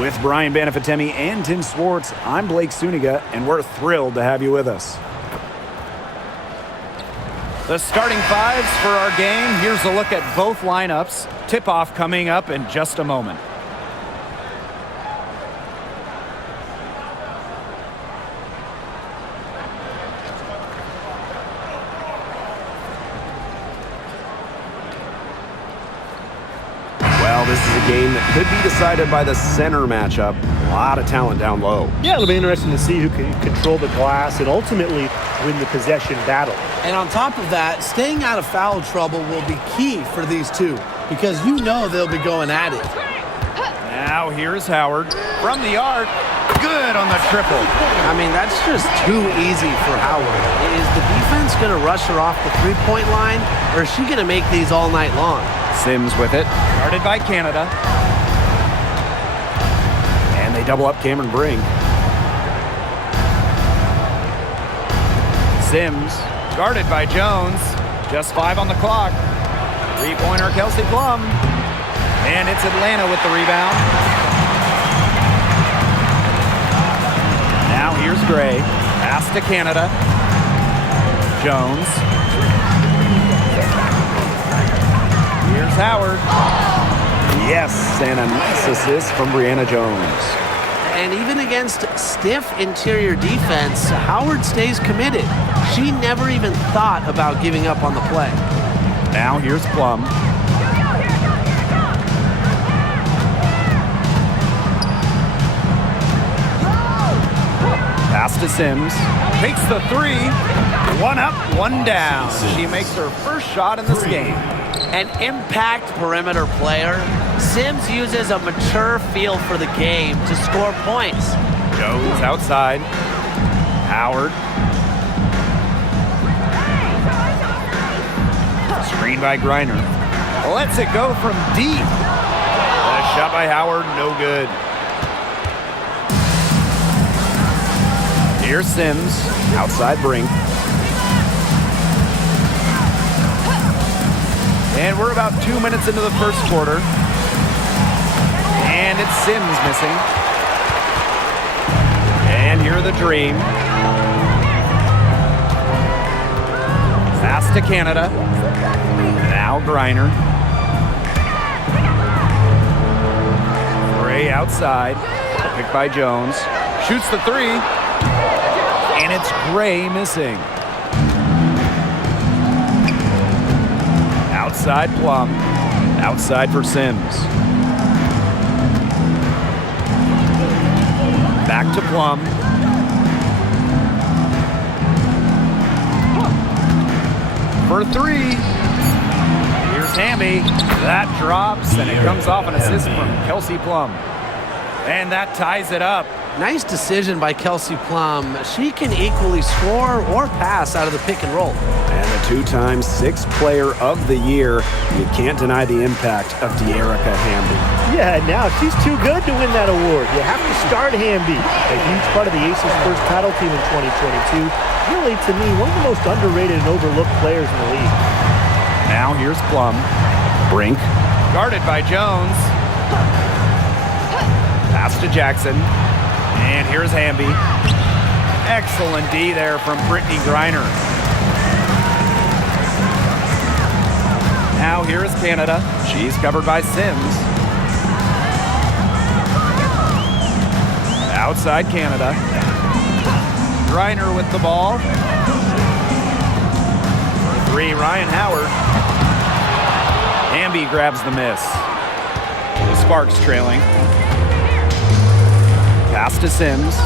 With Brian Banafitemi and Tim Swartz, I'm Blake Suniga, and we're thrilled to have you with us. The starting fives for our game. Here's a look at both lineups. Tip-off coming up in just a moment. Well, this is a game that could be decided by the center matchup. A lot of talent down low. Yeah, it'll be interesting to see who can control the glass and ultimately win the possession battle. And on top of that, staying out of foul trouble will be key for these two because you know they'll be going at it. Now here's Howard from the arc. Good on the triple. I mean, that's just too easy for Howard. Is the defense going to rush her off the three-point line, or is she going to make these all night long? Sims with it. Guarded by Canada. And they double up Cameron Brink. Sims guarded by Jones. Just 5 on the clock. Three-pointer Kelsey Plum. And it's Atlanta with the rebound. Now here's Gray. Pass to Canada. Jones. Here's Howard. Yes, and a nice assist from Brianna Jones. And even against stiff interior defense, Howard stays committed. She never even thought about giving up on the play. Now here's Plum. Pass to Sims. Takes the three. One up, one down. She makes her first shot in this game. An impact perimeter player, Sims uses a mature feel for the game to score points. Jones outside. Howard. Screen by Griner. Lets it go from deep. A shot by Howard, no good. Here's Sims, outside Brink. And we're about 2 minutes into the first quarter. And it's Sims missing. And here are the Dream. Pass to Canada. Now Griner. Gray outside. Picked by Jones. Shoots the three. And it's Gray missing. Outside Plum. Outside for Sims. Back to Plum. For three. Here's Hamby. That drops, and it comes off an assist from Kelsey Plum. And that ties it up. Nice decision by Kelsey Plum. She can equally score or pass out of the pick and roll. And a two-time Sixth Player of the Year. You can't deny the impact of De'Erica Hamby. Yeah, now she's too good to win that award. You have to start Hamby. A huge part of the Aces' first title team in 2022. Really, to me, one of the most underrated and overlooked players in the league. Now here's Plum. Brink. Guarded by Jones. Pass to Jackson. And here's Hamby. Excellent D there from Brittany Griner. Now here is Canada. She's covered by Sims. Outside Canada. Griner with the ball. For three, Ryan Howard. Hamby grabs the miss. The Sparks trailing. Pass to Sims.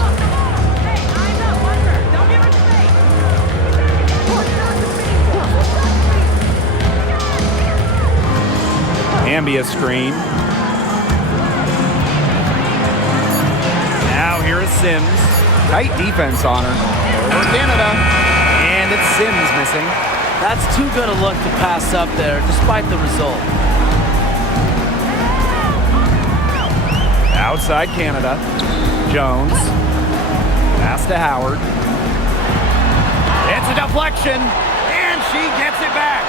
Hamby a screen. Now here is Sims. Tight defense on her. Over Canada. And it's Sims missing. That's too good a look to pass up there, despite the result. Outside Canada. Jones. Pass to Howard. It's a deflection. And she gets it back.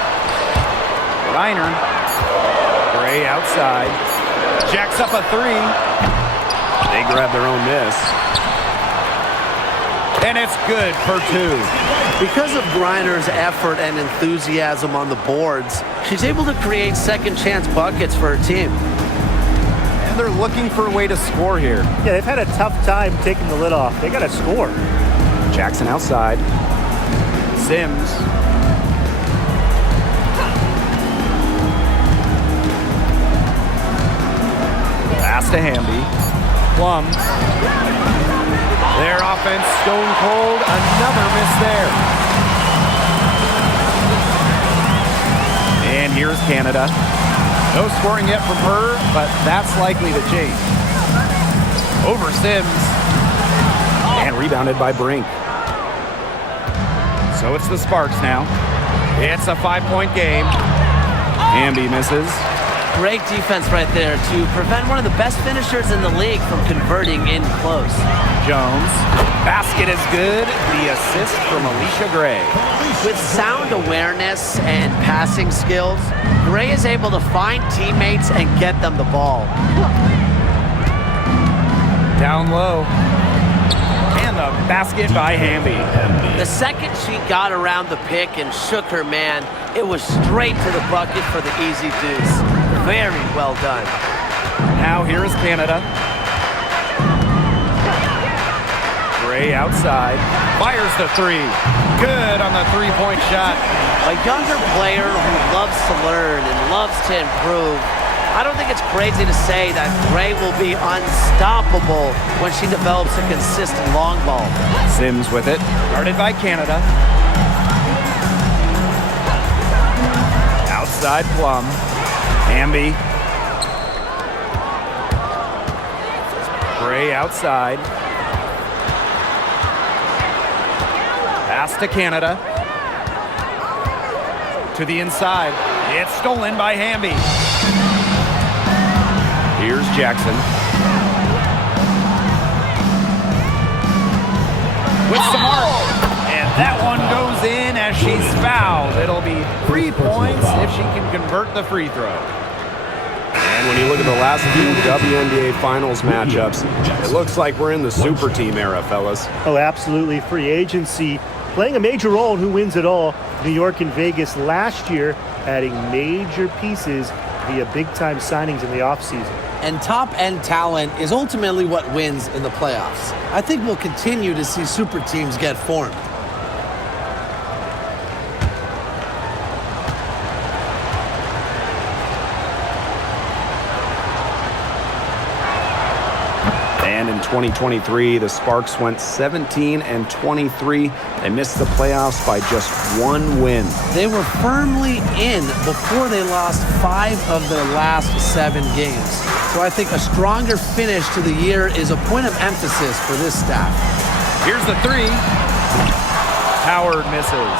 Reiner. Gray outside. Jacks up a three. They grab their own miss. And it's good for 2. Because of Griner's effort and enthusiasm on the boards, she's able to create second chance buckets for her team. And they're looking for a way to score here. Yeah, they've had a tough time taking the lid off. They got to score. Jackson outside. Sims. Pass to Hamby. Plum. Their offense stone cold. Another miss there. And here's Canada. No scoring yet from her, but that's likely to change. Over Sims. And rebounded by Brink. So it's the Sparks now. It's a 5-point game. Hamby misses. Great defense right there to prevent one of the best finishers in the league from converting in close. Jones. Basket is good. The assist from Alicia Gray. With sound awareness and passing skills, Gray is able to find teammates and get them the ball. Down low. And the basket by Hamby. The second she got around the pick and shook her man, it was straight to the bucket for the easy deuce. Very well done. Now here is Canada. Gray outside. Fires the 3. Good on the 3-point shot. A younger player who loves to learn and loves to improve. I don't think it's crazy to say that Gray will be unstoppable when she develops a consistent long ball. Sims with it. Guarded by Canada. Outside Plum. Hamby. Gray outside. Pass to Canada. To the inside. It's stolen by Hamby. Here's Jackson. With some heart. And that one goes in as she's fouled. It'll be 3 points if she can convert the free throw. And when you look at the last few WNBA Finals matchups, it looks like we're in the super team era, fellas. Oh, absolutely. Free agency playing a major role in who wins it all. New York and Vegas last year adding major pieces via big-time signings in the offseason. And top-end talent is ultimately what wins in the playoffs. I think we'll continue to see super teams get formed. And in 2023, the Sparks went 17-23. They missed the playoffs by just 1 win. They were firmly in before they lost 5 of their last 7 games. So I think a stronger finish to the year is a point of emphasis for this staff. Here's the 3. Howard misses.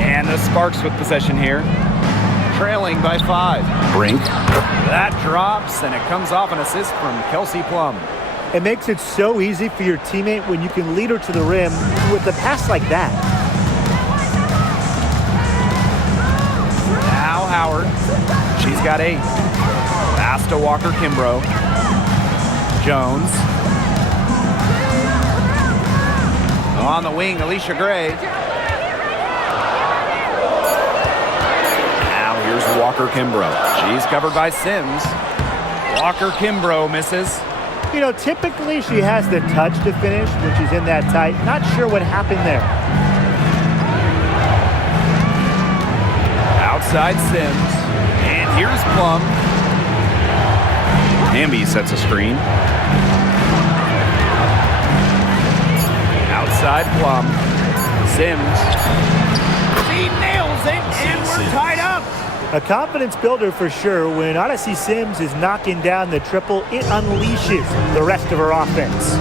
And the Sparks with possession here. Trailing by 5. Brink. That drops, and it comes off an assist from Kelsey Plum. It makes it so easy for your teammate when you can lead her to the rim with a pass like that. Now Howard. She's got 8. Pass to Walker Kimbrough. Jones. On the wing, Alicia Gray. Now here's Walker Kimbrough. She's covered by Sims. Walker Kimbrough misses. You know, typically she has the touch to finish when she's in that tight. Not sure what happened there. Outside Sims. And here's Plum. Hamby sets a screen. Outside Plum. Sims. She nails it, and we're tied up. A confidence builder for sure. When Odyssey Sims is knocking down the triple, it unleashes the rest of her offense.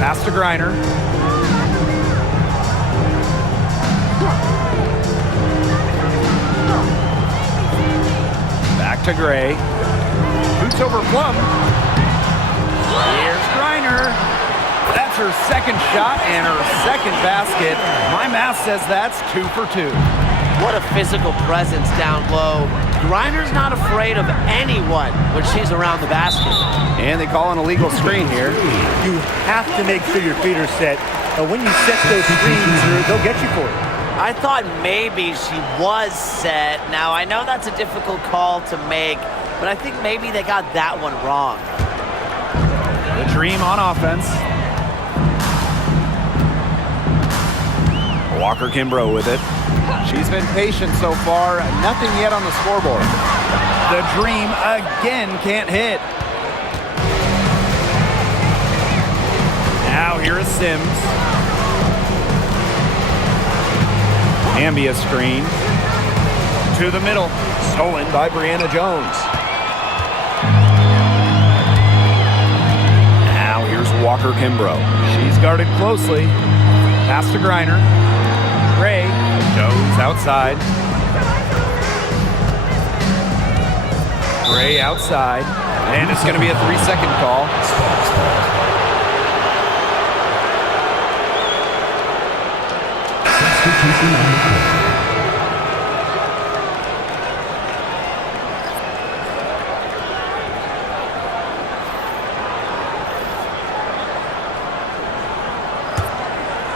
Pass to Griner. Back to Gray. Boots over Plum. Here's Griner. That's her second shot and her second basket. My math says that's 2 for 2. What a physical presence down low. Grinder's not afraid of anyone when she's around the basket. And they call an illegal screen here. You have to make sure your feet are set. When you set those screens, they'll get you for it. I thought maybe she was set. Now, I know that's a difficult call to make, but I think maybe they got that one wrong. The Dream on offense. Walker Kimbrough with it. She's been patient so far. Nothing yet on the scoreboard. The Dream again can't hit. Now here is Sims. Wnba screen. To the middle. Stolen by Brianna Jones. Now here's Walker Kimbrough. She's guarded closely. Pass to Griner. Gray goes outside. Gray outside. And it's going to be a 3-second call.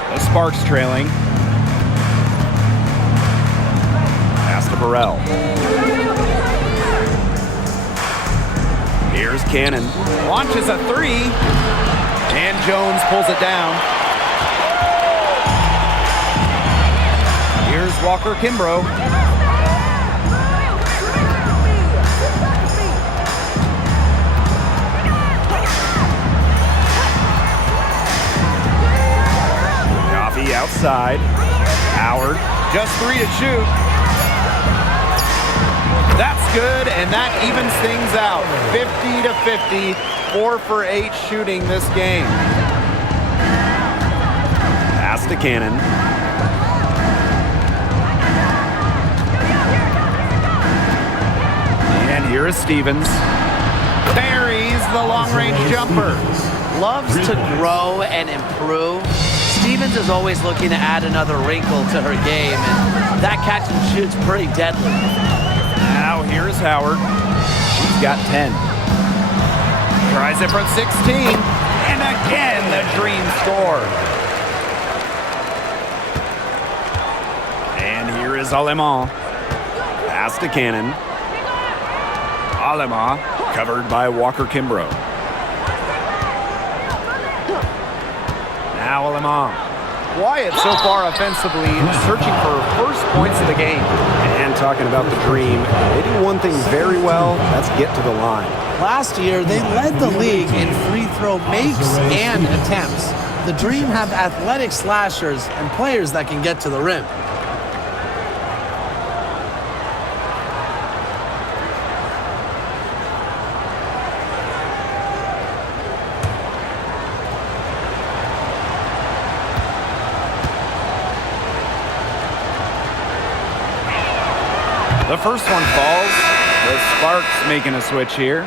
The Sparks trailing. Pass to Burrell. Here's Cannon. Launches a 3. And Jones pulls it down. Here's Walker Kimbrough. Coffee outside. Howard, just 3 to shoot. That's good, and that evens things out. 50 to 50, 4 for 8 shooting this game. Pass to Cannon. And here is Stevens. Buries the long-range jumper. Loves to grow and improve. Stevens is always looking to add another wrinkle to her game, and that catch and shoot's pretty deadly. Now here's Howard. She's got 10. Tries it from 16. And again, the Dream score. And here is Alemán. Pass to Cannon. Alemán. Covered by Walker Kimbrough. Now Alemán. Quiet so far offensively, searching for first points of the game. And talking about the Dream, they do one thing very well, that's get to the line. Last year, they led the league in free throw makes and attempts. The Dream have athletic slashers and players that can get to the rim. The first one falls. The Sparks making a switch here.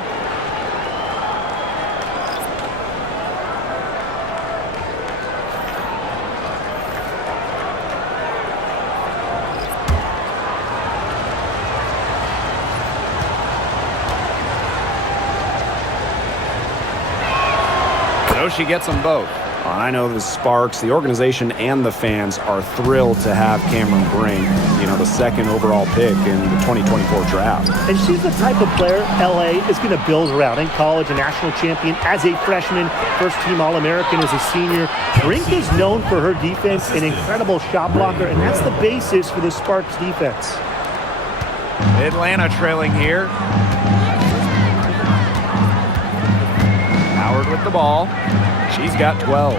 So she gets them both. I know the Sparks, the organization, and the fans are thrilled to have Cameron Brink, the second overall pick in the 2024 draft. And she's the type of player LA is going to build around. In college, a national champion as a freshman, first-team All-American as a senior. Brink is known for her defense, an incredible shot blocker, and that's the basis for the Sparks defense. Atlanta trailing here. Howard with the ball. She's got 12.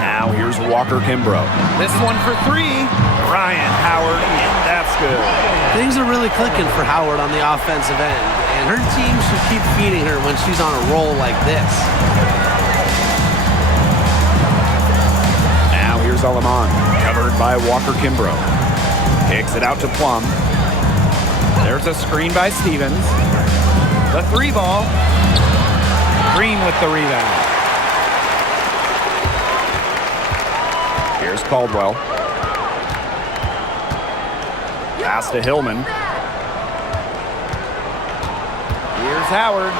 Now here's Walker Kimbrough. This one for 3. Ryan Howard, and that's good. Things are really clicking for Howard on the offensive end, and her team should keep feeding her when she's on a roll like this. Now here's Alemán, covered by Walker Kimbrough. Kicks it out to Plum. There's a screen by Stevens. The 3 ball. Green with the rebound. Here's Here's Caldwell. Pass to Hillman. Here's Howard.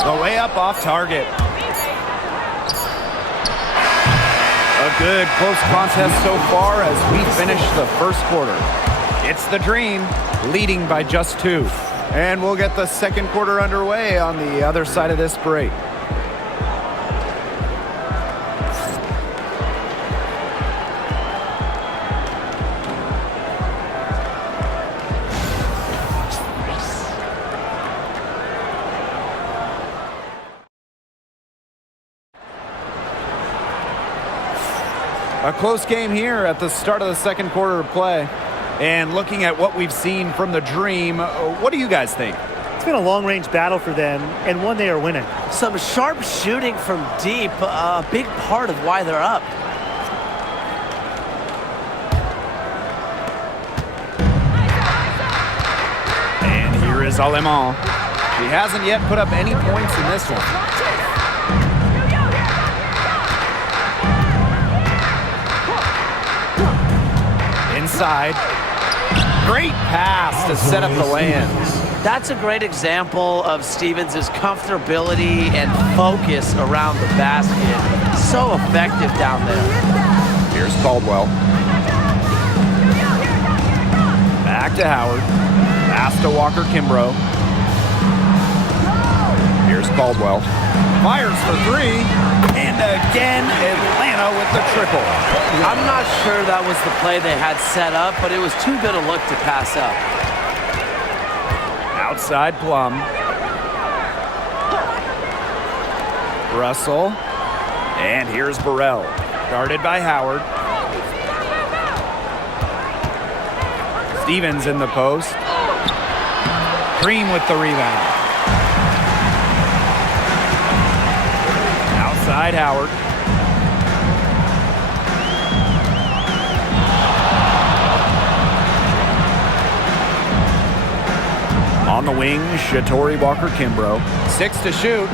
The layup off target. A good close contest so far as we finish the first quarter. It's the Dream leading by just 2. And we'll get the second quarter underway on the other side of this break. A close game here at the start of the second quarter of play. And looking at what we've seen from the Dream, what do you guys think? It's been a long-range battle for them, and one they are winning. Some sharp shooting from deep, a big part of why they're up. And here is Aleman. He hasn't yet put up any points in this one. Inside. Great pass to set up the lands. That's a great example of Stevens' comfortability and focus around the basket. So effective down there. Here's Caldwell. Back to Howard. Pass to Walker Kimbrough. Here's Caldwell. Fires for 3. And again, Atlanta with the triple. I'm not sure that was the play they had set up, but it was too good a look to pass up. Outside Plum. Russell. And here's Burrell. Guarded by Howard. Stevens in the post. Green with the rebound. Outside Howard. On the wing, Shatori Walker Kimbrough. 6 to shoot.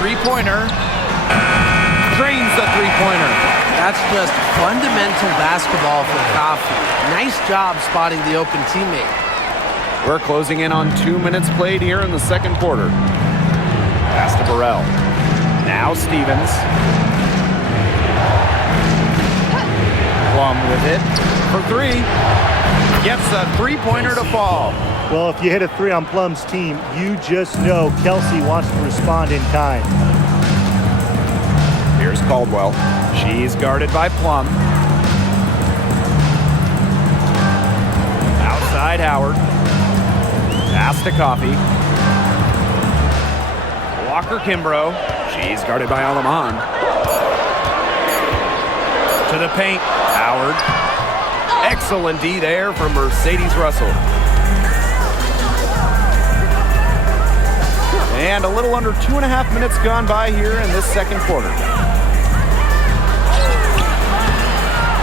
Three-pointer. Drains the three-pointer. That's just fundamental basketball for Coffey. Nice job spotting the open teammate. We're closing in on 2 minutes played here in the second quarter. Pass to Burrell. Now Stevens. Plum with it for 3. Gets a three-pointer to fall. Well, if you hit a 3 on Plum's team, you just know Kelsey wants to respond in kind. Here's Caldwell. She's guarded by Plum. Outside Howard. Pass to Coffey. Walker Kimbrough. She's guarded by Aleman. To the paint. Howard. Excellent D there from Mercedes Russell. And a little under 2.5 minutes gone by here in this second quarter.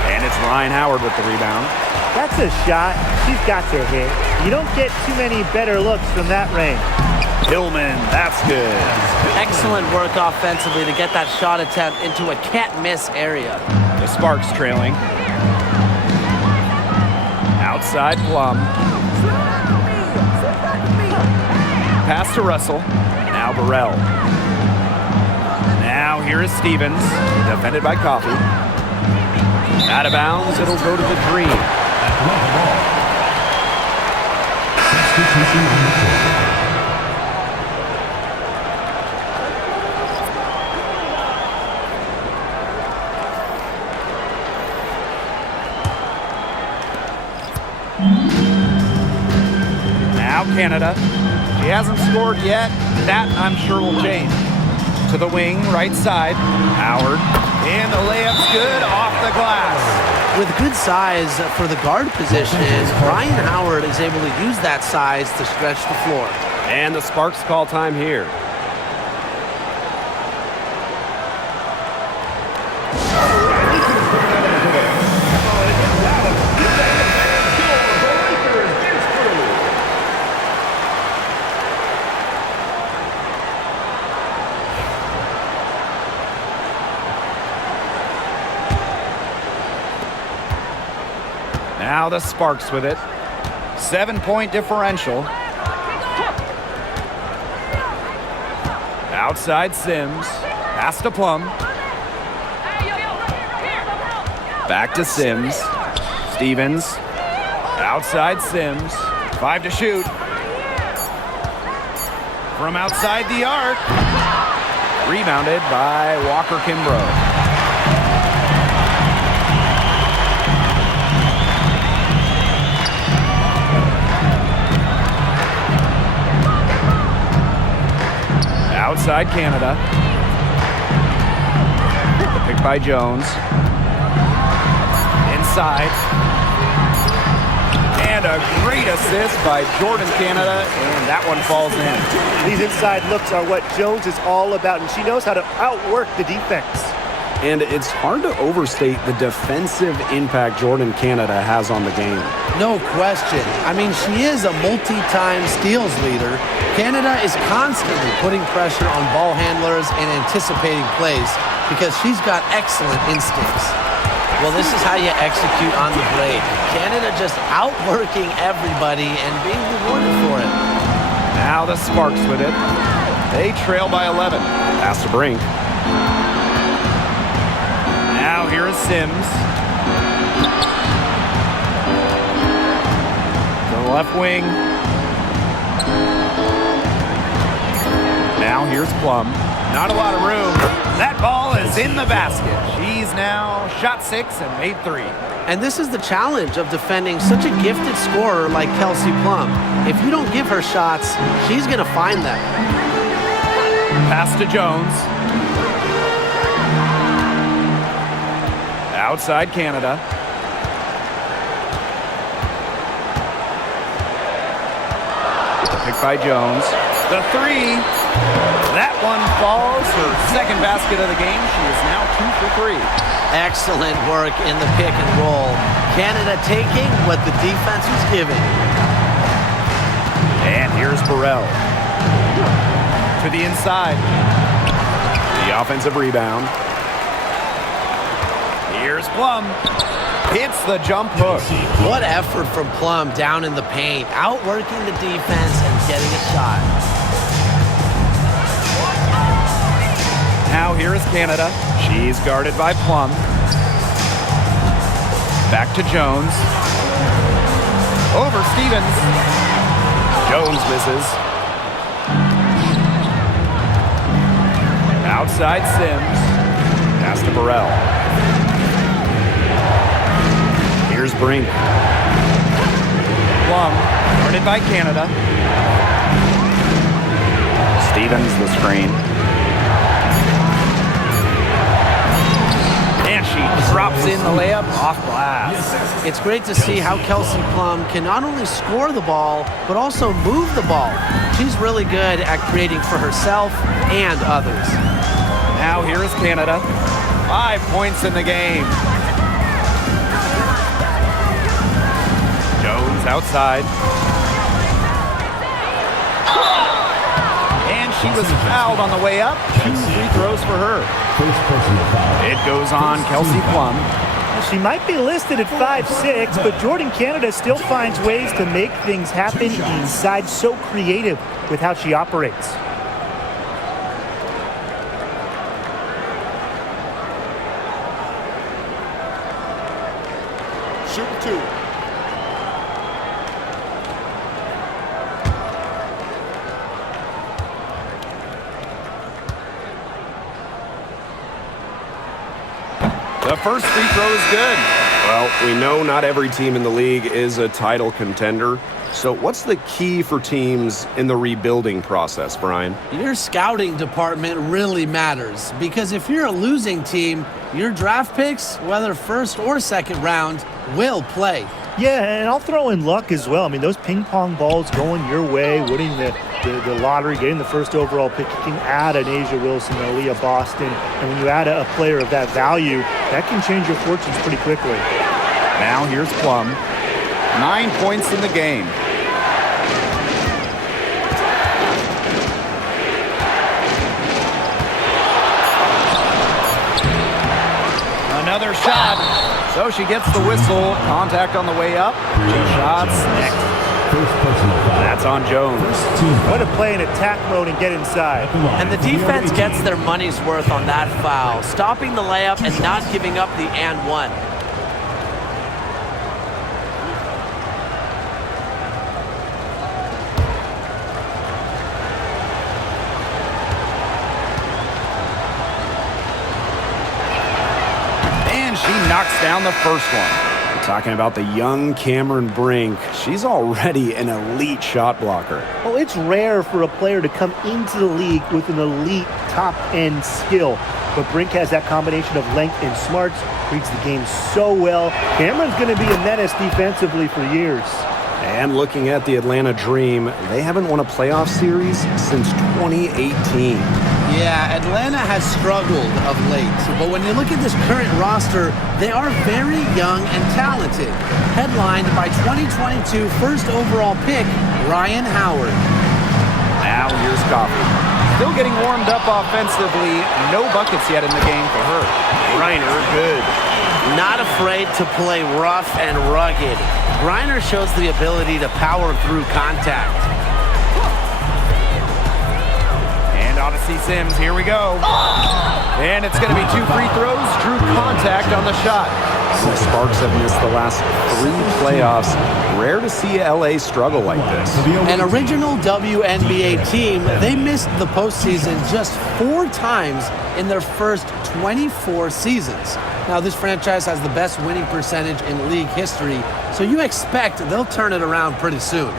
And it's Ryan Howard with the rebound. That's a shot she's got to hit. You don't get too many better looks from that range. Hillman, that's good. Excellent work offensively to get that shot attempt into a can't-miss area. The Sparks trailing. Outside Plum. Pass to Russell. Now Burrell. Now here is Stevens. Defended by Coffey. Out of bounds. It'll go to the Dream. Substitution on the court. Now Canada. She hasn't scored yet. That, I'm sure, will change. To the wing, right side. Howard. And the layup's good off the glass. With good size for the guard position, Ryan Howard is able to use that size to stretch the floor. And the Sparks call time here. Now the Sparks with it. 7-point differential. Outside Sims. Pass to Plum. Back to Sims. Stevens. Outside Sims. 5 to shoot. From outside the arc. Rebounded by Walker Kimbrough. Outside Canada. Picked by Jones. Inside. And a great assist by Jordan Canada, and that one falls in. These inside looks are what Jones is all about, and she knows how to outwork the defense. And it's hard to overstate the defensive impact Jordan Canada has on the game. No question. I mean, she is a multi-time steals leader. Canada is constantly putting pressure on ball handlers and anticipating plays because she's got excellent instincts. Well, this is how you execute on the break. Canada just outworking everybody and being rewarded for it. Now the Sparks with it. They trail by 11. Pass to Brink. Now here is Sims. The left wing. Now here's Plum. Not a lot of room. That ball is in the basket. She's now shot 6 and made 3. And this is the challenge of defending such a gifted scorer like Kelsey Plum. If you don't give her shots, she's going to find them. Pass to Jones. Outside Canada. Picked by Jones. The 3. That one falls. Her second basket of the game. She is now 2 for 3. Excellent work in the pick and roll. Canada taking what the defense was giving. And here's Burrell. To the inside. The offensive rebound. Here's Plum. Hits the jump hook. What effort from Plum down in the paint, outworking the defense and getting a shot. Now here is Canada. She's guarded by Plum. Back to Jones. Over Stevens. Jones misses. Outside Sims. Pass to Burrell. Here's Brink. Plum, guarded by Canada. Stevens the screen. And she drops in the layup off glass. It's great to see how Kelsey Plum can not only score the ball, but also move the ball. She's really good at creating for herself and others. Now here is Canada. 5 points in the game. Jones outside. And she was fouled on the way up. 2 free throws for her. It goes on Kelsey Plum. She might be listed at 5'6", but Jordan Canada still finds ways to make things happen inside. So creative with how she operates. Shoot 2. The first free throw is good. Well, we know not every team in the league is a title contender. So what's the key for teams in the rebuilding process, Brian? Your scouting department really matters because if you're a losing team, your draft picks, whether first or second round, will play. Yeah, and I'll throw in luck as well. I mean, those ping pong balls going your way, winning the lottery, getting the first overall pick, you can add an Asia Wilson, an Aaliyah Boston, and when you add a player of that value, that can change your fortunes pretty quickly. Now here's Plum. 9 points in the game. Another shot. So she gets the whistle. Contact on the way up. 2 shots. Next. That's on Jones. Way to play in attack mode and get inside. And the defense gets their money's worth on that foul, stopping the layup and not giving up the and one. And she knocks down the first one. Talking about the young Cameron Brink, she's already an elite shot blocker. Well, it's rare for a player to come into the league with an elite top-end skill. But Brink has that combination of length and smarts, reads the game so well. Cameron's going to be a menace defensively for years. And looking at the Atlanta Dream, they haven't won a playoff series since 2018. Yeah, Atlanta has struggled of late, but when you look at this current roster, they are very young and talented. Headlined by 2022 first overall pick, Ryan Howard. Now here's Coffey. Still getting warmed up offensively. No buckets yet in the game for her. Reiner, good. Not afraid to play rough and rugged. Griner shows the ability to power through contact. Odyssey Sims, here we go. And it's going to be 2 free throws. Drew contact on the shot. The Sparks have missed the last 3 playoffs. Rare to see LA struggle like this. An original WNBA team, they missed the postseason just 4 times in their first 24 seasons. Now, this franchise has the best winning percentage in league history, so you expect they'll turn it around pretty soon.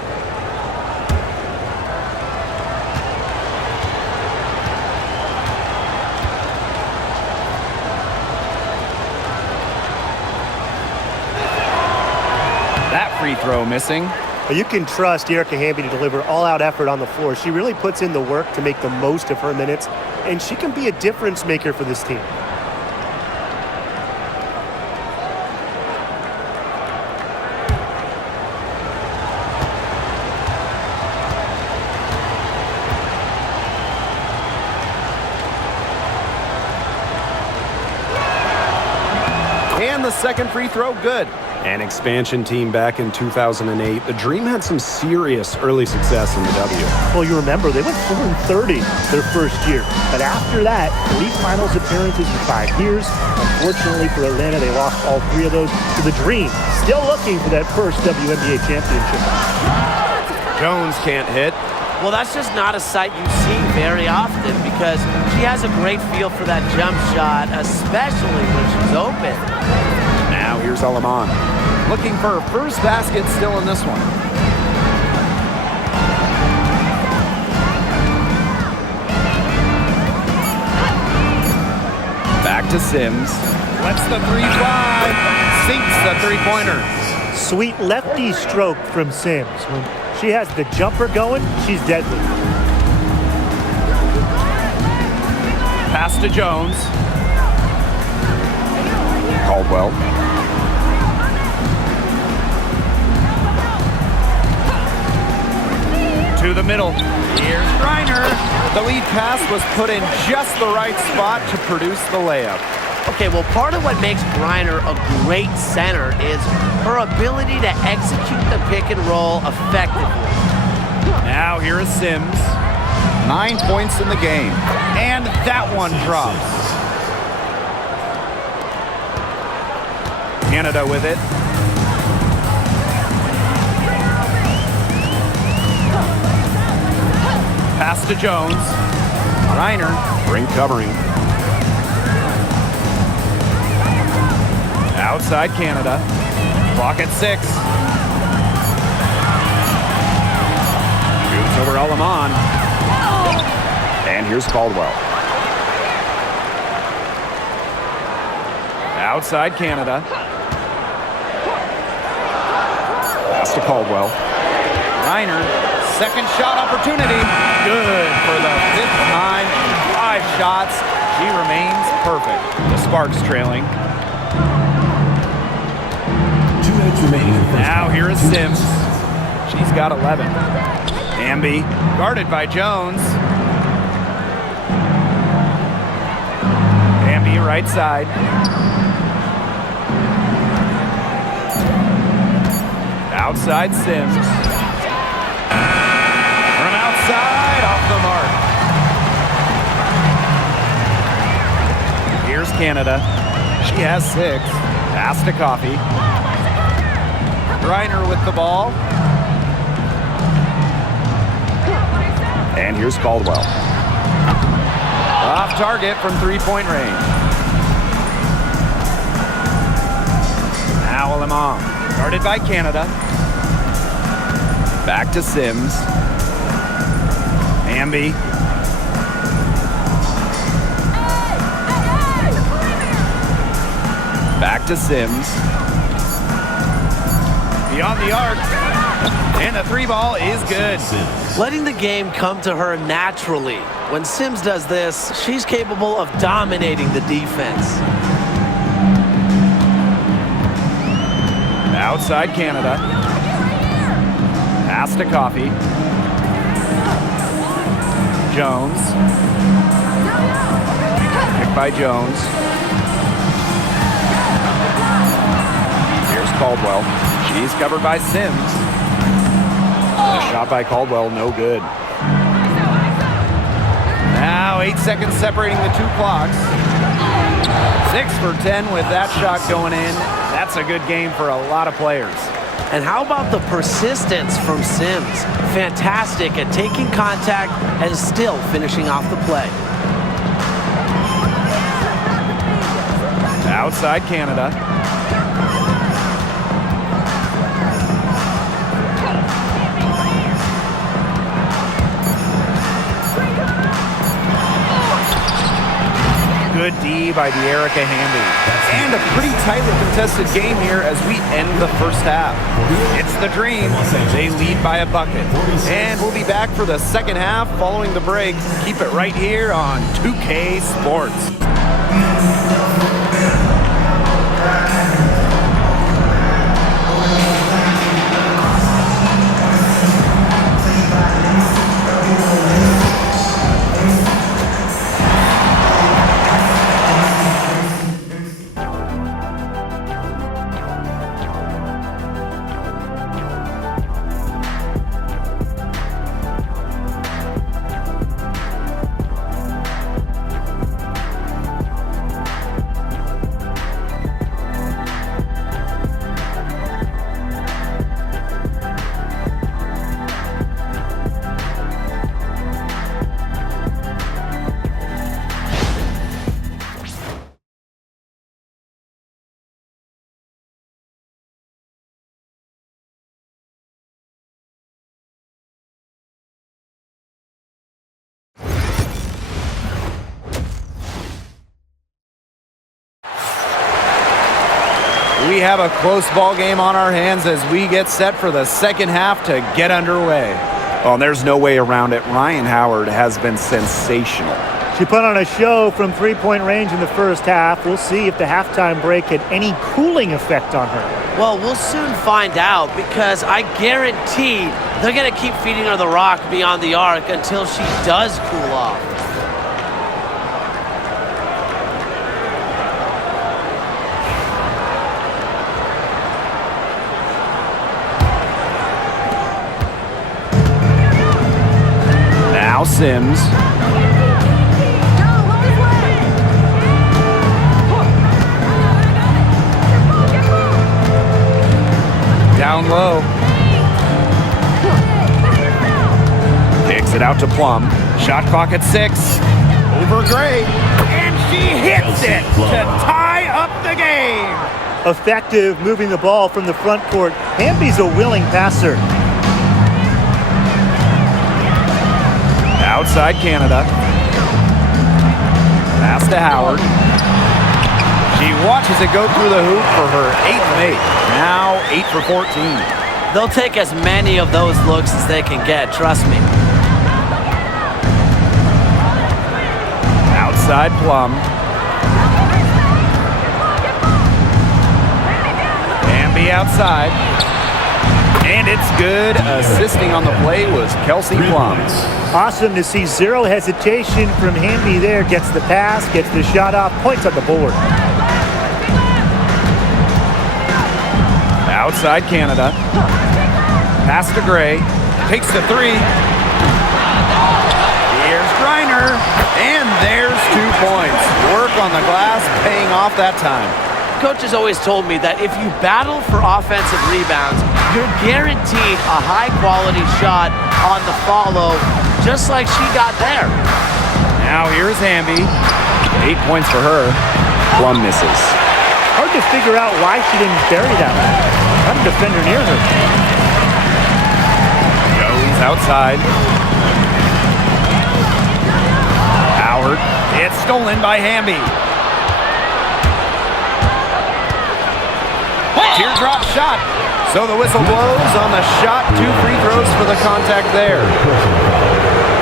Free throw missing. You can trust Erica Hamby to deliver all-out effort on the floor. She really puts in the work to make the most of her minutes, and she can be a difference maker for this team. And the second free throw, good. An expansion team back in 2008. The Dream had some serious early success in the W. Well, you remember, they went 4-30 their first year. But after that, 3 finals appearances in 5 years. Unfortunately for Atlanta, they lost all 3 of those to the Dream. Still looking for that first WNBA championship. Jones can't hit. Well, that's just not a sight you see very often because she has a great feel for that jump shot, especially when she's open. Now here's Alaman. Looking for her first basket still in this one. Back to Sims. Lets the 3 fly. Sinks the 3-pointer. Sweet lefty stroke from Sims. When she has the jumper going, she's deadly. Pass to Jones. Caldwell. To the middle. Here's Griner. The lead pass was put in just the right spot to produce the layup. Okay, well, part of what makes Griner a great center is her ability to execute the pick and roll effectively. Now here is Sims. 9 points in the game. And that one drops. Canada with it. Pass to Jones. Reiner. Brink covering. Outside Canada. Clock at 6. Shoots over Alaman. And here's Caldwell. Outside Canada. Pass to Caldwell. Reiner. Second shot opportunity. Good for the 5th time in 5 shots. She remains perfect. The Sparks trailing. Now here is Sims. She's got 11. Hamby guarded by Jones. Hamby right side. Outside Sims. From outside, off the mark. Here's Canada. She has 6. Pass to Coffee. Reiner with the ball. And here's Caldwell. Off target from three-point range. Now Lemon. Guarded by Canada. Back to Sims. Amby. Back to Sims. Beyond the arc. And the 3-ball is good. Letting the game come to her naturally. When Sims does this, she's capable of dominating the defense. Outside Canada. Pass to Coffee. Jones. Picked by Jones. Here's Caldwell. She's covered by Sims. A shot by Caldwell, no good. Now 8 seconds separating the two clocks. 6 for 10 with that shot going in. That's a good game for a lot of players. And how about the persistence from Sims? Fantastic at taking contact and still finishing off the play. Outside Canada. Good D by De'Erica Hamby. And a pretty tightly contested game here as we end the first half. It's the Dream. They lead by a bucket. And we'll be back for the second half following the break. Keep it right here on 2K Sports. We have a close ball game on our hands as we get set for the second half to get underway. Oh, and there's no way around it. Ryan Howard has been sensational. She put on a show from three-point range in the first half. We'll see if the halftime break had any cooling effect on her. Well, we'll soon find out because I guarantee they're going to keep feeding her the rock beyond the arc until she does cool off. Now Sims. Down low. Picks it out to Plum. Shot clock at 6. Over Gray. And she hits it to tie up the game. Effective moving the ball from the front court. Hamby's a willing passer. Outside Canada. Pass to Howard. She watches it go through the hoop for her 8th make. Now 8 for 14. They'll take as many of those looks as they can get, trust me. Outside Plum. Amby outside. And it's good. Assisting on the play was Kelsey Plum. Awesome to see zero hesitation from Hamby there. Gets the pass, gets the shot off, points on the board. Outside Canada. Pass to Gray. Takes the three. Here's Griner. And there's 2 points. Work on the glass, paying off that time. Coach has always told me that if you battle for offensive rebounds, you're guaranteed a high-quality shot on the follow, just like she got there. Now here's Hamby. 8 points for her. Plum misses. Hard to figure out why she didn't bury that one. Not a defender near her. Goes outside. Howard. It's stolen by Hamby. Teardrop shot. So the whistle blows on the shot. 2 free throws for the contact there.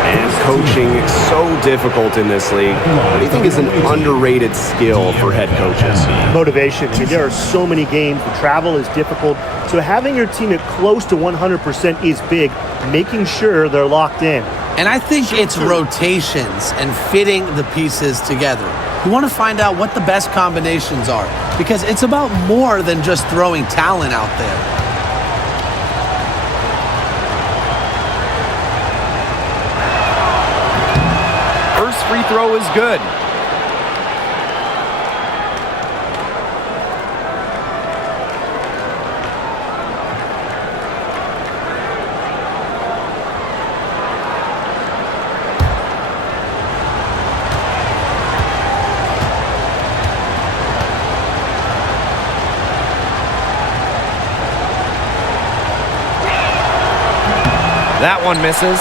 And coaching is so difficult in this league. What do you think is an underrated skill for head coaches? Motivation. I mean, there are so many games. The travel is difficult. So having your team at close to 100% is big, making sure they're locked in. And I think it's rotations and fitting the pieces together. You want to find out what the best combinations are, because it's about more than just throwing talent out there. First free throw is good. That one misses.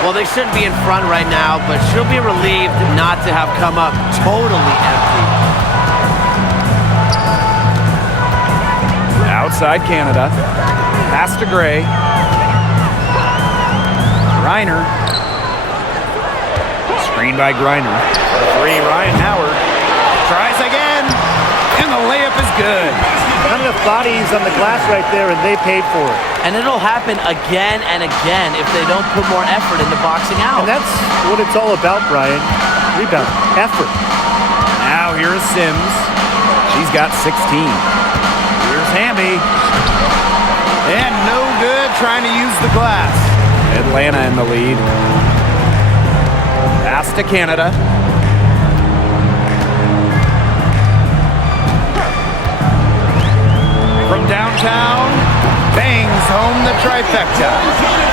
Well, they shouldn't be in front right now, but she'll be relieved not to have come up totally empty. Outside Canada. Pass to Gray. Griner. Screen by Griner. Three, Ryan Howard. Tries again. And the layup is good. Not enough bodies on the glass right there, and they paid for it. And it'll happen again and again if they don't put more effort into boxing out. And that's what it's all about, Brian. Rebound, effort. Now here is Sims. She's got 16. Here's Hamby. And no good trying to use the glass. Atlanta in the lead. Pass to Canada. From downtown, bangs home the trifecta.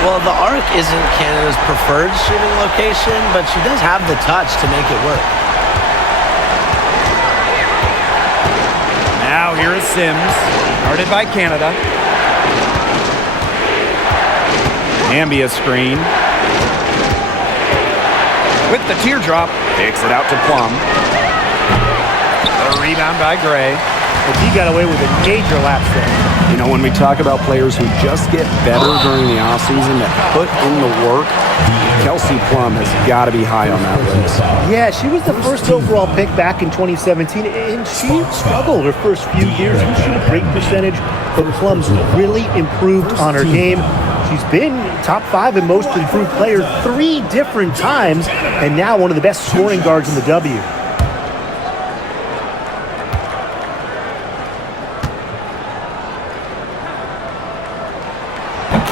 Well, the arc isn't Canada's preferred shooting location, but she does have the touch to make it work. Now here is Sims, guarded by Canada. Hamby a screen. With the teardrop, takes it out to Plum. The rebound by Gray. But he got away with a major lapse there. You know, when we talk about players who just get better during the offseason, that put in the work, Kelsey Plum has got to be high on that list. Yeah, she was the first overall pick back in 2017, and she struggled her first few years. She shoot a great percentage, but Plum's really improved on her game. She's been top 5 in most improved player 3 different times, and now one of the best scoring guards in the W.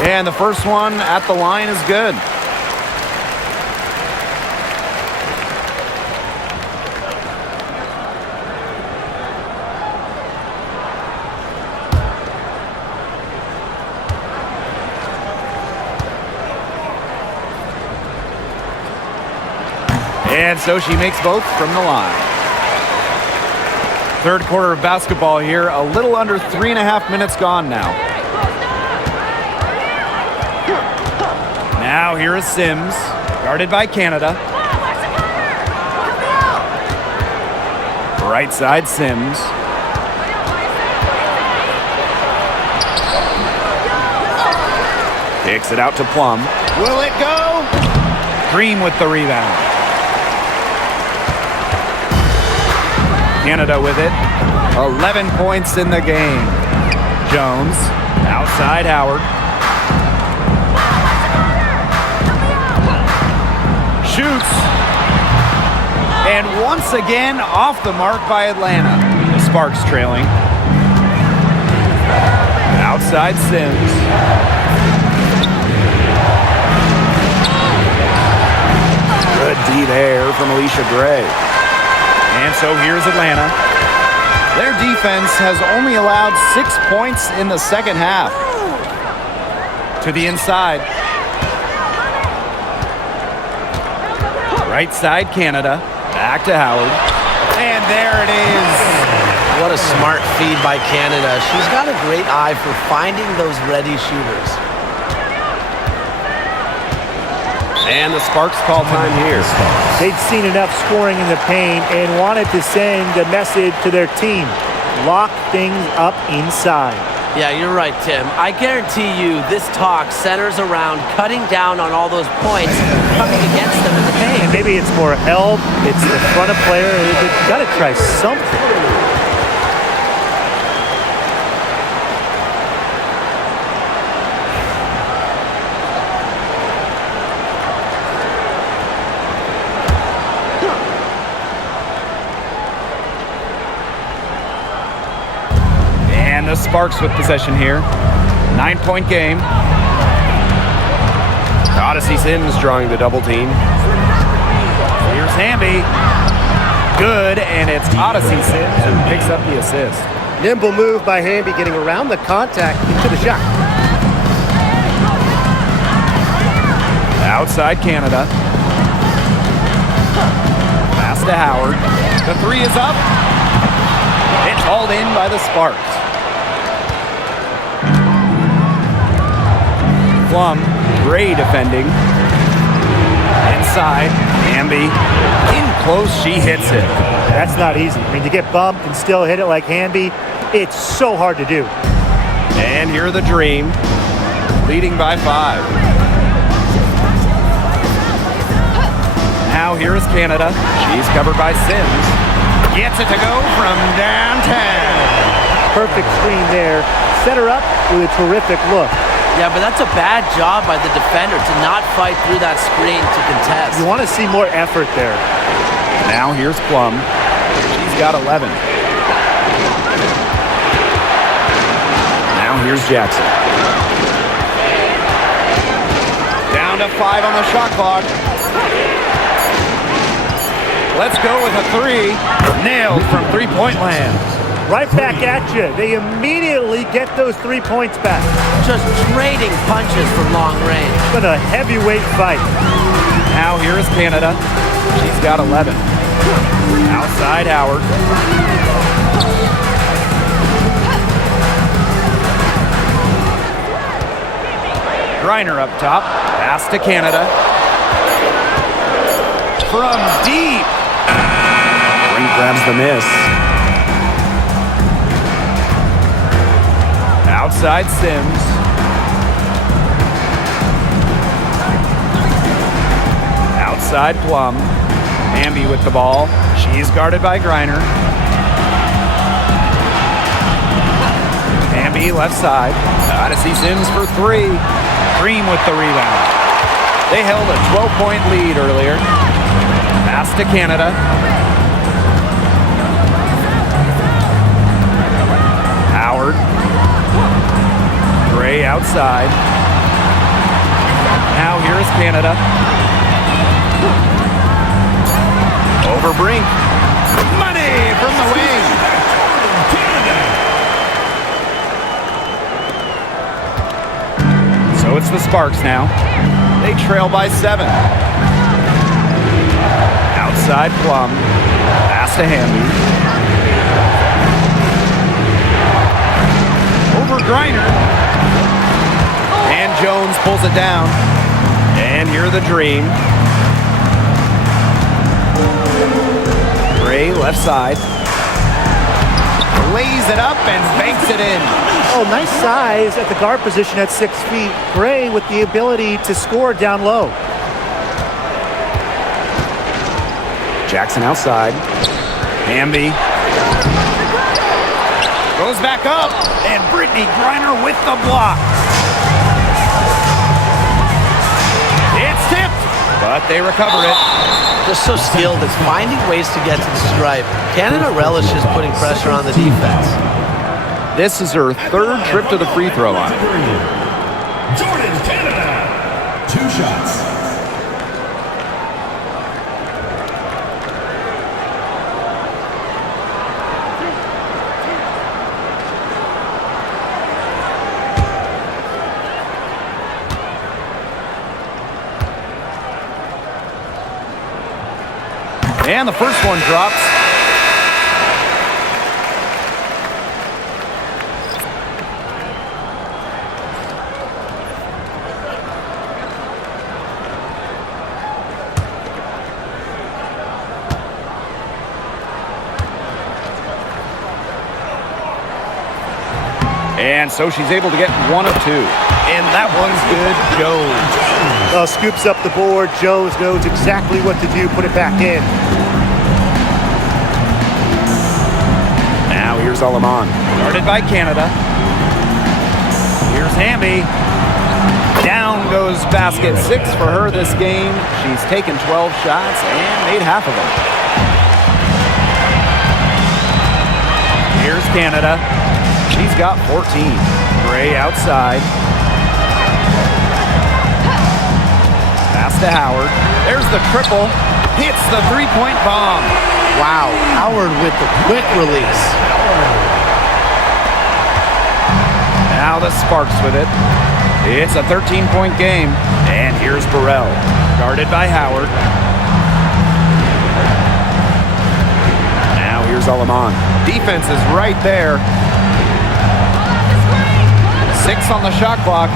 And the first one at the line is good. And so she makes both from the line. Third quarter of basketball here. A little under 3.5 minutes gone now. Now here is Sims, guarded by Canada. Right side Sims. Kicks it out to Plum. Will it go? Green with the rebound. Canada with it. 11 points in the game. Jones, outside Howard. Shoots. And once again, off the mark by Atlanta. Sparks trailing. Outside Sims. Good D there from Alicia Gray. And so here's Atlanta. Their defense has only allowed 6 points in the second half. To the inside. Right side, Canada. Back to Howard. And there it is. What a smart feed by Canada. She's got a great eye for finding those ready shooters. And the Sparks call time here. They'd seen enough scoring in the paint and wanted to send a message to their team. Lock things up inside. Yeah, you're right, Tim. I guarantee you this talk centers around cutting down on all those points coming against them in the paint. And maybe it's more help. It's the front of player. They've got to try something. And the Sparks with possession here. 9-point game. Odyssey Sims drawing the double team. Here's Hamby. Good, and it's Odyssey Sims who picks up the assist. Nimble move by Hamby getting around the contact into the shot. Outside Canada. Pass to Howard. The three is up. It's hauled in by the Sparks. Plum, Gray defending. Inside, Hamby. In close, she hits it. That's not easy. I mean, to get bumped and still hit it like Hamby, it's so hard to do. And here the Dream, leading by 5. Now here is Canada. She's covered by Sims. Gets it to go from downtown. Perfect screen there. Set her up with a terrific look. Yeah, but that's a bad job by the defender to not fight through that screen to contest. You want to see more effort there. Now here's Plum. She's got 11. Now here's Jackson. Down to 5 on the shot clock. Let's go with a 3. Nailed from three-point land. Right back at you. They immediately get those 3 points back. Just trading punches from long range. It's been a heavyweight fight. Now here is Canada. She's got 11. Outside Howard. Griner up top. Pass to Canada. From deep. Green grabs the miss. Outside Sims. Outside Plum. Hamby with the ball. She's guarded by Griner. Hamby left side. Odyssey Sims for 3. Dream with the rebound. They held a 12-point lead earlier. Pass to Canada. Howard. Gray outside. Now here is Canada. Over Brink. Money from the wing. So it's the Sparks now. They trail by 7. Outside Plum. Pass to Hamby. Over Griner. And Jones pulls it down. And here the Dream. Gray left side. Lays it up and banks it in. Oh, nice size at the guard position at 6 feet. Gray with the ability to score down low. Jackson outside. Hamby. Goes back up. And Brittany Griner with the block. It's tipped. But they recover it. Just so skilled at finding ways to get to the stripe. Canada relishes putting pressure on the defense. This is her 3rd trip to the free throw line. Jordan, Canada. 2 shots. And the first one drops. And so she's able to get 1 of 2. And that one's good. Jones. Scoops up the board. Jones knows exactly what to do. Put it back in. Now here's Alaman. Guarded by Canada. Here's Hamby. Down goes basket. 6 for her this game. She's taken 12 shots and made half of them. Here's Canada. She's got 14. Gray outside. Pass to Howard. There's the triple. Hits the three-point bomb. Wow, Howard with the quick release. Now the Sparks with it. It's a 13-point game. And here's Burrell. Guarded by Howard. Now here's Alaman. Defense is right there. 6 on the shot clock.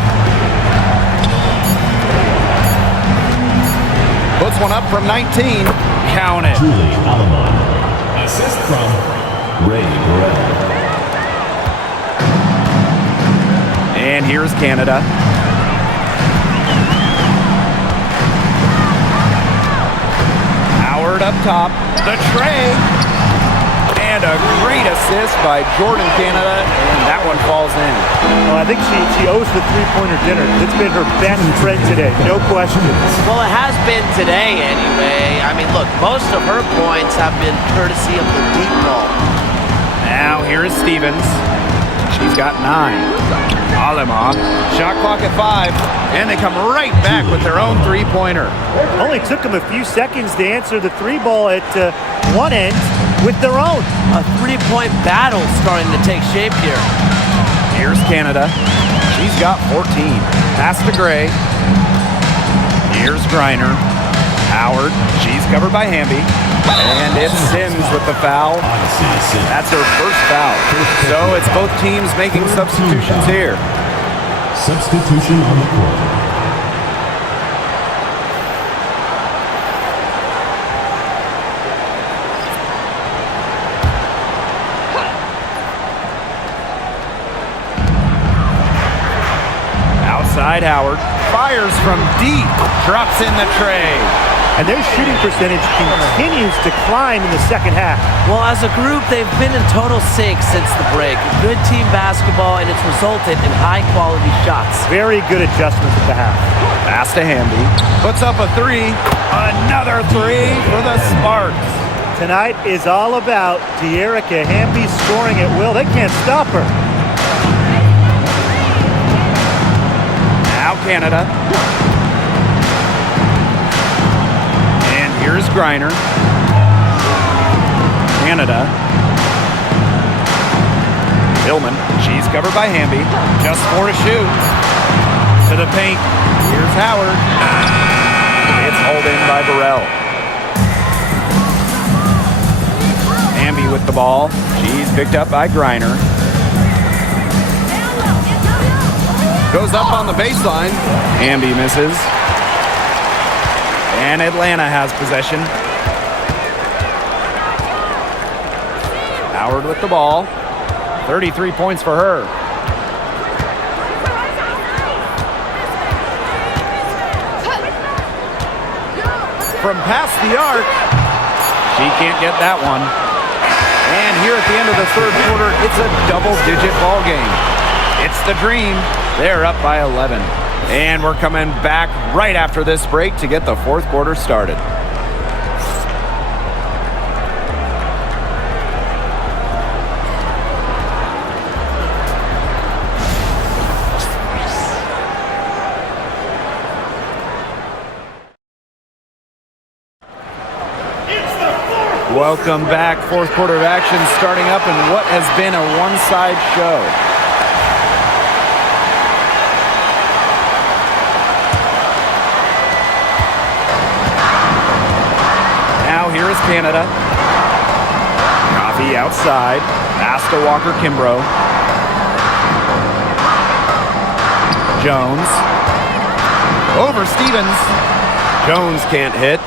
Puts one up from 19. Count it. Julie Alaman. Assist from Ray Burrell. And here's Canada. Howard up top. The tray. And a great assist by Jordan Canada, and that one falls in. I think she owes the three-pointer dinner. It's been her best friend today, no question. Well, it has been today anyway. I mean, look, most of her points have been courtesy of the deep ball. Now here is Stevens. She's got 9. Alema, shot clock at 5, and they come right back with their own three-pointer. Only took them a few seconds to answer the three ball at one end with their own. A three-point battle starting to take shape here. Here's Canada. She's got 14. Pass to Gray. Here's Griner. Howard. She's covered by Hamby. And it's Sims with the foul. That's her first foul. So it's both teams making substitutions here. Substitution on the court. Outside Howard. Fires from deep. Drops in the tray. And their shooting percentage continues to climb in the second half. Well, as a group, they've been in total sync since the break. Good team basketball, and it's resulted in high-quality shots. Very good adjustments at the half. Pass to Hamby. Puts up a 3. Another 3 for the Sparks. Tonight is all about De'Erica Hamby scoring at will. They can't stop her. Now Canada. And here's Griner. Canada. Hillman. She's covered by Hamby. Just 4 to shoot. To the paint. Here's Howard. It's hauled in by Burrell. Hamby with the ball. She's picked up by Griner. Goes up on the baseline. Hamby misses. And Atlanta has possession. Howard with the ball. 33 points for her. From past the arc. She can't get that one. And here at the end of the third quarter, it's a double-digit ball game. It's the Dream. They're up by 11. And we're coming back right after this break to get the fourth quarter started. Welcome back. Fourth quarter of action starting up in what has been a one-side show. Now here is is Canada. Coffee outside. Pass to Walker Kimbrough. Jones. Over Stevens. Jones can't hit.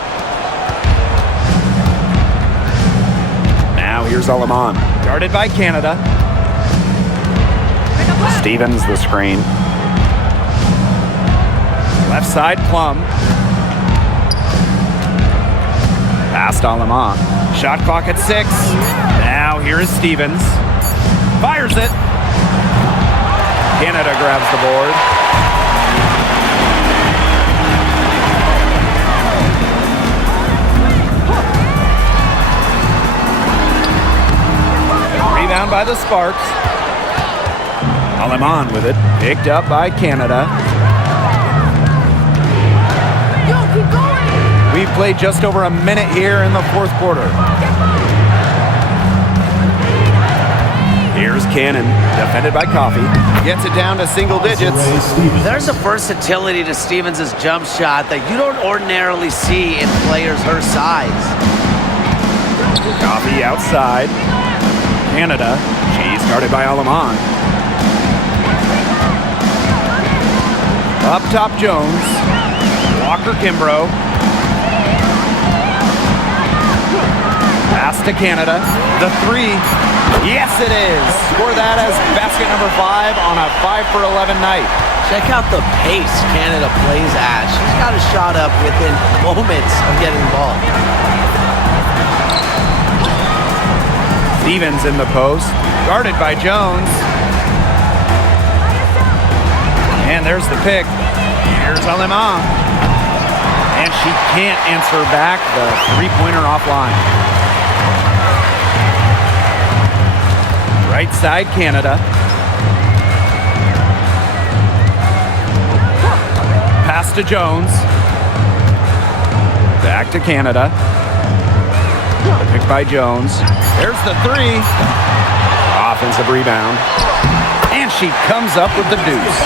Now here's Alaman. Guarded by Canada. Stevens the screen. Left side, Plum. Past Alaman. Shot clock at 6. Now here is Stevens. Fires it. Canada grabs the board. Rebound by the Sparks. Alaman with it. Picked up by Canada. We've played just over a minute here in the fourth quarter. Here's Cannon, defended by Coffee. Gets it down to single digits. There's a versatility to Stevens' jump shot that you don't ordinarily see in players her size. Coffee outside. Canada. She's guarded by Alaman. Up top, Jones. Walker Kimbrough. Pass to Canada. The 3. Yes, it is. Score that as basket number 5 on a 5 for 11 night. Check out the pace Canada plays at. She's got a shot up within moments of getting the ball. Stevens in the post. Guarded by Jones. And there's the pick. Here's Alaman. And she can't answer back the three-pointer offline. Right side, Canada. Pass to Jones. Back to Canada. Pick by Jones. There's the 3. Offensive rebound. And she comes up with the deuce.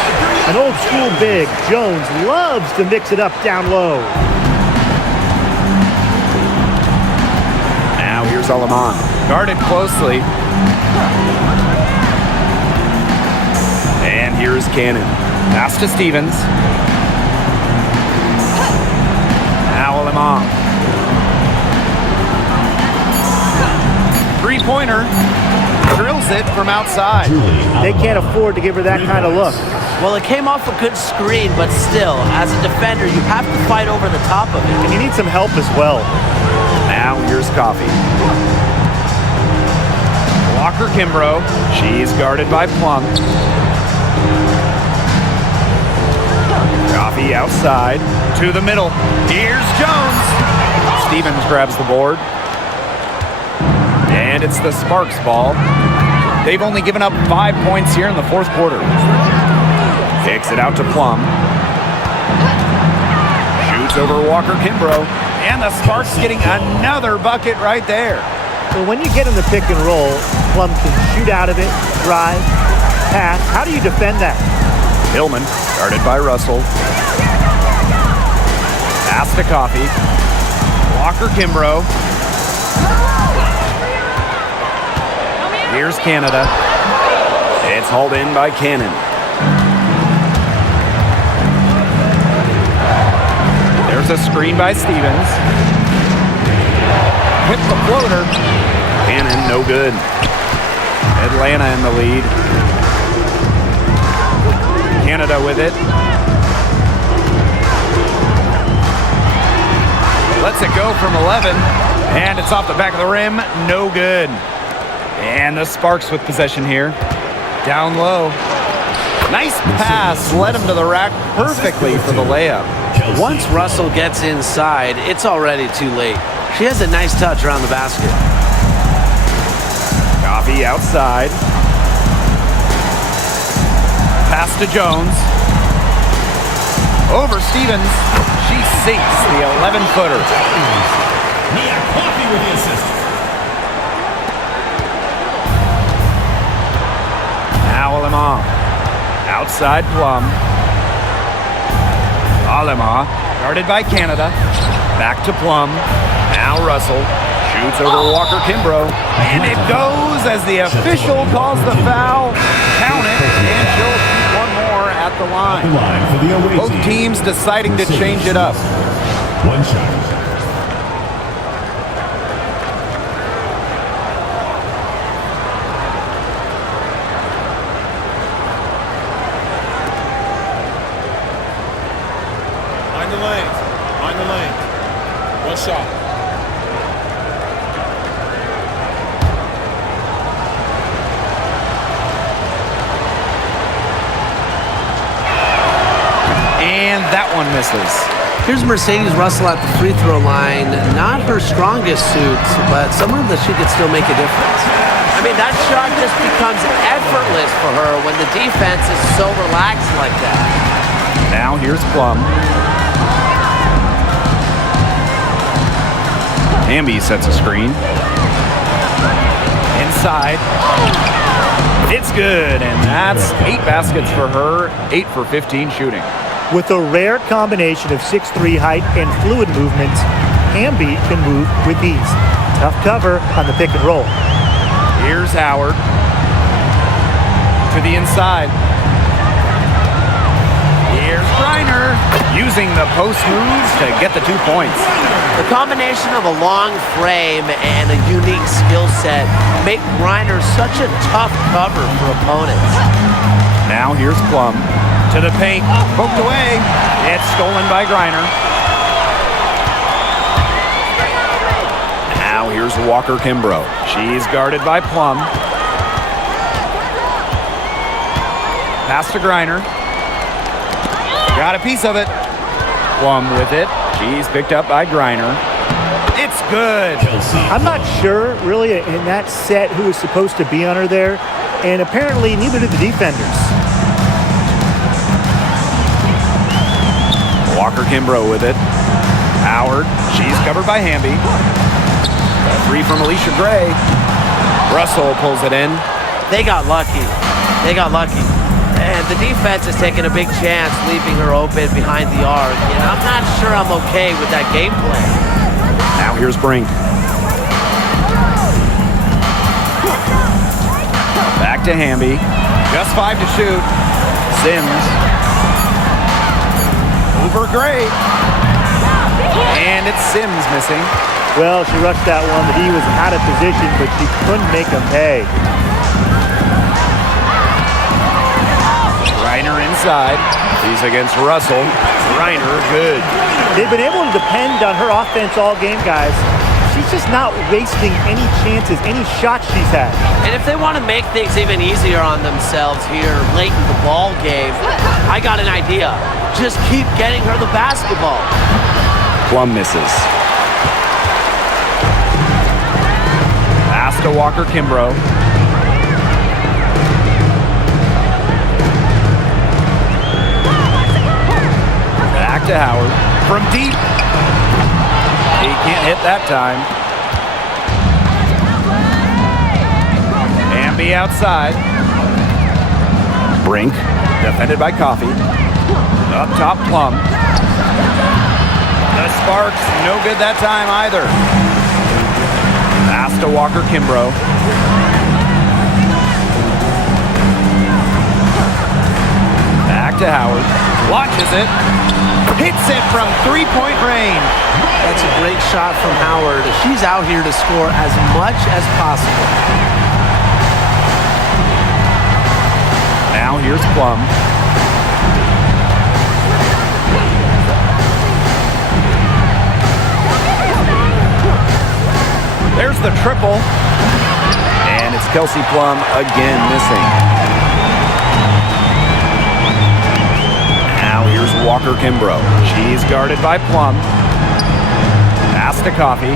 An old school big. Jones loves to mix it up down low. Now here's Alaman. Guarded closely. And here's Cannon. Pass to Stevens. Now Alaman. Three-pointer. Drills it from outside. They can't afford to give her that kind of look. Well, it came off a good screen, but still, as a defender, you have to fight over the top of it. And you need some help as well. Now here's Coffee. Walker Kimbrough. She's guarded by Plum. Coffee outside. To the middle. Here's Jones. Stevens grabs the board. And it's the Sparks ball. They've only given up 5 points here in the fourth quarter. Kicks it out to Plum. Shoots over Walker Kimbrough. And the Sparks getting another bucket right there. So when you get in the pick and roll, Plum can shoot out of it, drive, pass. How do you defend that? Hillman, guarded by Russell. Pass to Coffee. Walker Kimbrough. Here's Canada. It's hauled in by Cannon. There's a screen by Stevens. Hit the floater. Cannon, no good. Atlanta in the lead. Canada with it. Lets it go from 11. And it's off the back of the rim. No good. And the Sparks with possession here. Down low. Nice pass. Led him to the rack perfectly for the layup. Once Russell gets inside, it's already too late. She has a nice touch around the basket. Coffee outside. Pass to Jones. Over Stevens. She sinks the 11-footer. Nia Coffee with the assist. Now Alaman. Outside Plum. Alaman guarded by Canada. Back to Plum. Now Russell shoots over Walker Kimbrough. And it goes as the official calls the foul. Count it, and she'll shoot one more at the line. For the away Both team. teams deciding to change it up. One shot. Mind the lane. One shot. And that one misses. Here's Mercedes Russell at the free throw line. Not her strongest suit, but somewhere that she could still make a difference. I mean, that shot just becomes effortless for her when the defense is so relaxed like that. Now here's Plum. Hamby sets a screen. Inside. It's good, and that's 8 baskets for her, 8 for 15 shooting. With a rare combination of 6'3" height and fluid movements, Hamby can move with ease. Tough cover on the pick and roll. Here's Howard to the inside. Here's Griner using the post moves to get the 2 points. The combination of a long frame and a unique skill set make Griner such a tough cover for opponents. Now here's Plum to the paint, poked away. It's stolen by Griner. Now here's Walker Kimbrough. She's guarded by Plum. Pass to Griner. Got a piece of it. Plum with it. She's picked up by Griner. It's good. I'm not sure, really, in that set who was supposed to be on her there, and apparently neither did the defenders. Walker Kimbrough with it. Howard. She's covered by Hamby. Free from Alicia Gray. Russell pulls it in. They got lucky. And the defense is taking a big chance, leaving her open behind the arc. And I'm not sure I'm okay with that game plan. Now here's Brink. Back to Hamby. Just 5 to shoot. Sims. Over Gray. And it's Sims missing. Well, she rushed that one, but he was out of position, but she couldn't make him pay. Griner inside. He's against Russell. Griner, good. They've been able to depend on her offense all game, guys. She's just not wasting any chances, any shots she's had. And if they want to make things even easier on themselves here late in the ball game, I got an idea. Just keep getting her the basketball. Plum misses. Pass to Walker Kimbrough. Back to Howard. From deep. He can't hit that time. Hamby outside. Brink, defended by Coffey. Up top, Plum. The Sparks, no good that time either. Pass to Walker Kimbrough. Back to Howard. Launches it. Hits it from 3-point range. That's a great shot from Howard. She's out here to score as much as possible. Now here's Plum. There's the triple. And it's Kelsey Plum again missing. Now here's Walker Kimbrough. She's guarded by Plum. Pass to Coffey.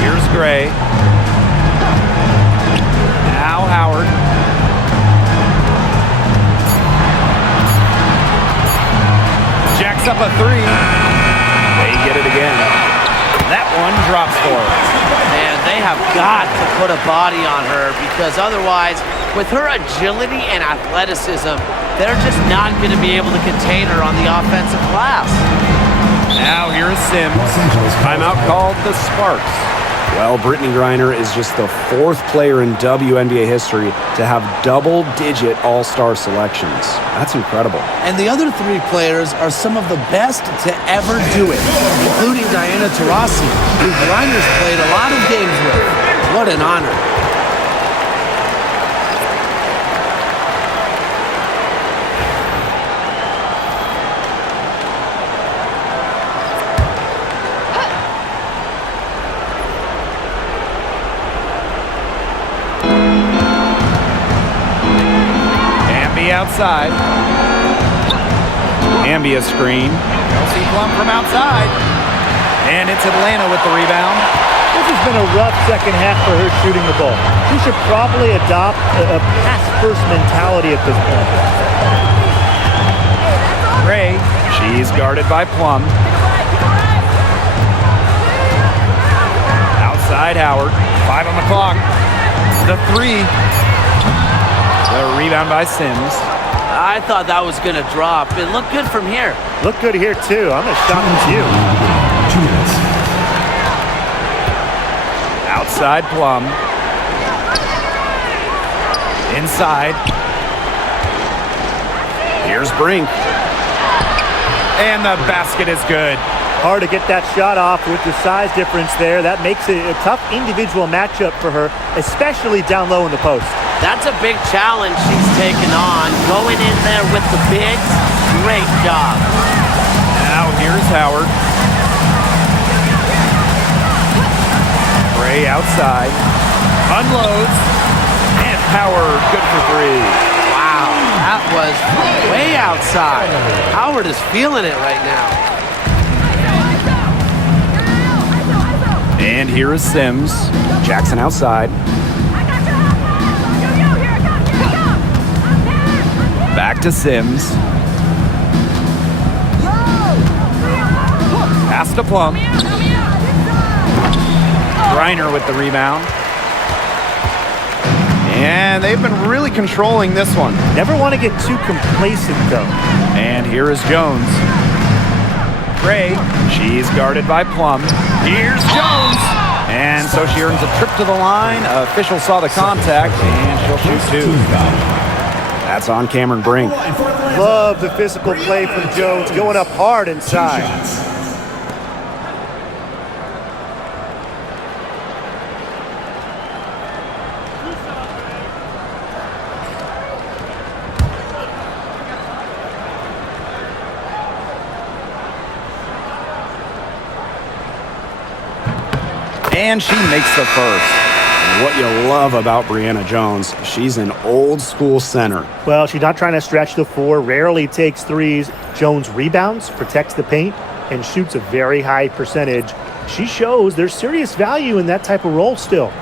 Here's Gray. Now Howard. Jacks up a 3. They get it again. That one drops for her. And they have got to put a body on her because otherwise, with her agility and athleticism, they're just not going to be able to contain her on the offensive glass. Now here is Sims. Timeout called the Sparks. Well, Brittany Griner is just the 4th player in WNBA history to have double-digit all-star selections. That's incredible. And the other 3 players are some of the best to ever do it, including Diana Taurasi, who Griner's played a lot of games with. What an honor. Outside. Wnba screen. Chelsea Plum from outside. And it's Atlanta with the rebound. This has been a rough second half for her shooting the ball. She should probably adopt a pass-first mentality at this point. Ray. She's guarded by Plum. Outside Howard. 5 on the clock. The 3. The rebound by Sims. I thought that was going to drop. It looked good from here. Look good here, too. I'm as shocked as you. 2 minutes. Outside Plum. Inside. Here's Brink. And the basket is good. Hard to get that shot off with the size difference there. That makes it a tough individual matchup for her, especially down low in the post. That's a big challenge she's taken on. Going in there with the bigs, great job. Now here's Howard. Ray outside. Unloads. And Howard good for 3. Wow, that was way outside. Howard is feeling it right now. And here is Sims. Jackson outside. Back to Sims. Pass to Plum. Griner with the rebound. And they've been really controlling this one. Never want to get too complacent, though. And here is Jones. Ray. She's guarded by Plum. Here's Jones. And so she earns a trip to the line. Official saw the contact, and she'll shoot 2. That's on Cameron Brink. Love the physical play from Jones, going up hard inside. And she makes the first. What you love about Brianna Jones, she's an old-school center. Well, she's not trying to stretch the 4, rarely takes threes. Jones rebounds, protects the paint, and shoots a very high percentage. She shows there's serious value in that type of role still.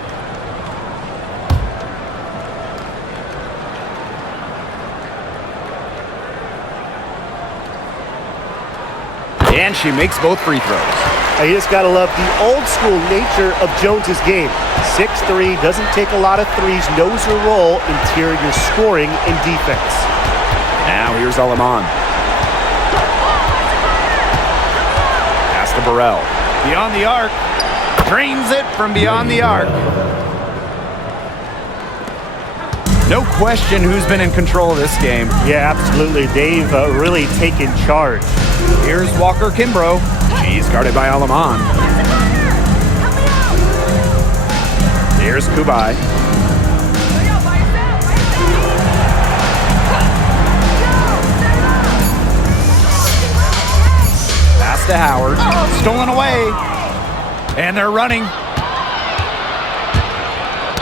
And she makes both free throws. You just got to love the old-school nature of Jones's game. 6'3", doesn't take a lot of threes, knows her role, interior scoring and defense. Now here's Alaman. Pass to Burrell. Beyond the arc. Drains it from beyond the arc. No question who's been in control of this game. Yeah, absolutely. They've really taken charge. Here's Walker Kimbrough. She's guarded by Alaman. Here's Kubai. Pass to Howard. Stolen away. And they're running.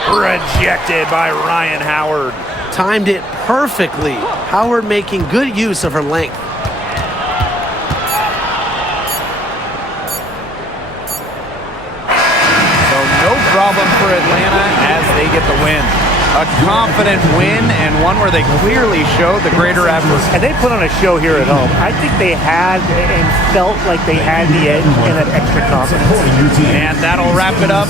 Rejected by Ryan Howard. Timed it perfectly. Howard making good use of her length. Problem for Atlanta as they get the win. A confident win and one where they clearly showed the greater effort. And they put on a show here at home. I think they had and felt like they had the edge and that extra confidence. And that'll wrap it up.